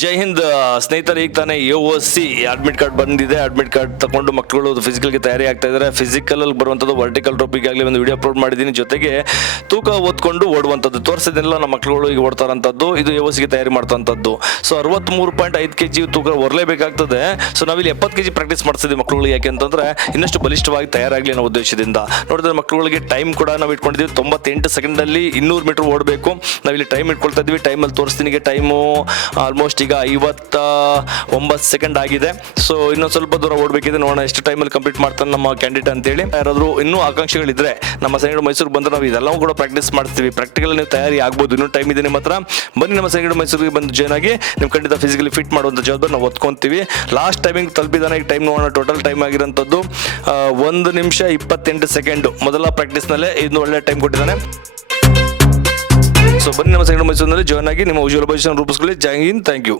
ಜೈ ಹಿಂದ್ ಸ್ನೇಹಿತರೆ, ಈಗ ತಾನೇ AOC ಅಡ್ಮಿಟ್ ಕಾರ್ಡ್ ಬಂದಿದೆ. ಅಡ್ಮಿಟ್ ಕಾರ್ಡ್ ತಗೊಂಡು ಮಕ್ಕಳು ಫಿಸಿಕಲ್ಗೆ ತಯಾರಿ ಆಗ್ತಾ ಇದ್ದಾರೆ. ಫಿಸಿಕಲ್ ಅಲ್ಲಿ ಬರುವಂಥದ್ದು ವರ್ಟಿಕಲ್ ರೋಪ್ ಈಗಾಗಲೇ ಒಂದು ವಿಡಿಯೋ ಅಪ್ಲೋಡ್ ಮಾಡಿದ್ದೀನಿ. ಜೊತೆಗೆ ತೂಕ ಓದ್ಕೊಂಡು ಓಡುವಂಥದ್ದು ತೋರಿಸಿದೆಲ್ಲ ನಮ್ಮ ಮಕ್ಕಳುಗಳು ಈಗ ಓಡ್ತಾರಂಥದ್ದು. ಇದು AOCಗೆ ತಯಾರಿ ಮಾಡ್ತಂಥದ್ದು. ಸೊ 63.5 kg ತೂಕ ಹೊರಲೇಬೇಕಾಗ್ತದೆ. ಸೊ ನಾವಿಲ್ಲಿ 70 kg ಪ್ರಾಕ್ಟೀಸ್ ಮಾಡಿಸಿದ್ವಿ ಮಕ್ಕಳುಗಳಿಗೆ. ಯಾಕೆ ಅಂತಂದ್ರೆ ಇನ್ನಷ್ಟು ಬಲಿಷ್ಠವಾಗಿ ತಯಾರಾಗಲಿ ಅನ್ನೋ ಉದ್ದೇಶದಿಂದ. ನೋಡಿದ್ರೆ ಮಕ್ಕಳುಗಳಿಗೆ ಟೈಮ್ ಕೂಡ ನಾವು ಇಟ್ಕೊಂಡಿದ್ದೀವಿ. 98 ಸೆಕೆಂಡಲ್ಲಿ 200 ಮೀಟರ್ ಓಡಬೇಕು. ನಾವಿಲ್ಲಿ ಟೈಮ್ ಇಟ್ಕೊಳ್ತಾ ಇದ್ವಿ. ಟೈಮಲ್ಲಿ ತೋರಿಸ್ತೀನಿ. ಟೈಮು ಆಲ್ಮೋಸ್ಟ್ ಈಗ 59 ಸೆಕೆಂಡ್ ಆಗಿದೆ. ಸೊ ಇನ್ನೊಂದು ಸ್ವಲ್ಪ ದೂರ ಓಡಬೇಕಿದೆ. ನೋಡೋಣ ಎಷ್ಟು ಟೈಮಲ್ಲಿ ಕಂಪ್ಲೀಟ್ ಮಾಡ್ತಾನೆ ನಮ್ಮ ಕ್ಯಾಂಡಿಡೇಟ್ ಅಂತೇಳಿ. ಯಾರಾದರೂ ಇನ್ನೂ ಆಕಾಂಕ್ಷೆಗಳಿದ್ರೆ ನಮ್ಮ ಸೈಡ್ ಮೈಸೂರಿಗೆ ಬಂದ್ರೆ ನಾವು ಇದೆಲ್ಲವೂ ಕೂಡ ಪ್ರಾಕ್ಟೀಸ್ ಮಾಡ್ತೀವಿ. ಪ್ರಾಕ್ಟಿಕಲ್ ನೀವು ತಯಾರಿ ಆಗ್ಬೋದು. ಇನ್ನೂ ಟೈಮ್ ಇದೆ ನಿಮ್ಮ ಹತ್ರ. ಬನ್ನಿ ನಮ್ಮ ಸೈಡ್ ಮೈಸೂರಿಗೆ ಬಂದು ಜಾಯ್ನ್ ಆಗಿ ನೀವು ಖಂಡಿತ ಫಿಸಿಕಲಿ ಫಿಟ್ ಮಾಡುವಂಥ ಜವಾಬ್ದಾರಿ ನಾವು ಒತ್ಕೊಂತೀವಿ. Last timing ತಲುಪಿದಾನೆ. ಈಗ ಟೈಮ್ ನೋಡೋಣ. ಟೋಟಲ್ ಟೈಮ್ ಆಗಿರೋಂಥದ್ದು 1 ನಿಮಿಷ 28 ಸೆಕೆಂಡ್. ಮೊದಲ ಪ್ರಾಕ್ಟೀಸ್ನಲ್ಲೇ ಇದು ಒಳ್ಳೆ ಟೈಮ್ ಕೊಟ್ಟಿದ್ದಾನೆ. ಸೊ ಬನ್ನಿ ನಮ್ಮ ಸೈಡ್ ಮೈಸೂರಿನಲ್ಲಿ ಜಾಯ್ನ್ ಆಗಿ ನಿಮ್ಮ ಉಜ್ವಲ ಭವಿಷ್ಯ ರೂಪಿಸ್ಕೊಳ್ಳಿ. ಜೈ ಹಿಂದ್. Thank you.